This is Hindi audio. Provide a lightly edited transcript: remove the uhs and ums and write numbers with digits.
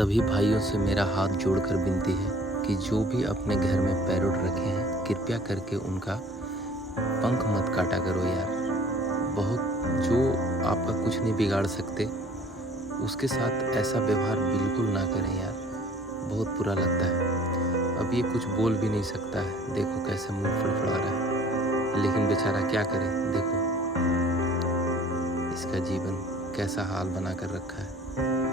सभी भाइयों से मेरा हाथ जोड़कर विनती है कि जो भी अपने घर में पैरोट रखे हैं कृपया करके उनका पंख मत काटा करो यार। बहुत जो आपका कुछ नहीं बिगाड़ सकते उसके साथ ऐसा व्यवहार बिल्कुल ना करें यार, बहुत बुरा लगता है। अब ये कुछ बोल भी नहीं सकता है, देखो कैसे मुंह फड़फड़ा रहा है, लेकिन बेचारा क्या करे, देखो इसका जीवन कैसा हाल बना कर रखा है।